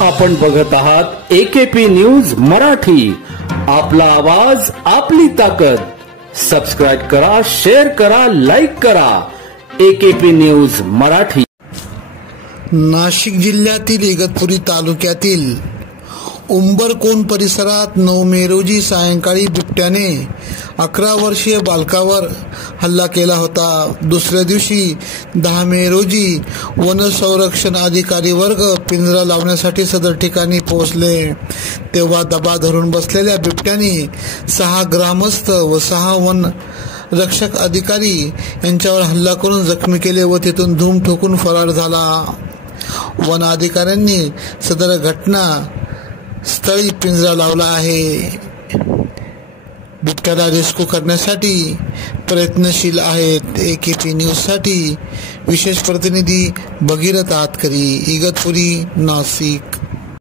आपण बघत आहात AKP न्यूज मराठी, आपला आवाज आपली ताकद। सबस्क्राइब करा, शेअर करा, लाईक करा। AKP news Marathi. नाशिक जिल्ह्यातील इगतपुरी तालुक्यातील उंबरकोण परिसरात 9 मे रोजी सायंकाळी बिबट्याने 11 वर्षीय बालकावर हल्ला केला होता। दुसऱ्या दिवशी 10 मे रोजी वन संरक्षण अधिकारी वर्ग पिंजरा लावण्यासाठी सदर ठिकाणी पोहोचले, तेव्हा दबा धरून बसलेल्या बिबट्याने 6 ग्रामस्थ व 6 वन रक्षक अधिकारी यांच्यावर हल्ला करून जखमी केले व तेथून धूम ठोकून फरार झाला। वन अधिकाऱ्यांनी सदर घटना स्थळी पिंजरा लावला आहे। बिबट्याला रेस्क्यू करण्यासाठी प्रयत्नशील आहेत। AKP न्यूज साठी विशेष प्रतिनिधी भगीरथ आतकरी, इगतपुरी, नाशिक।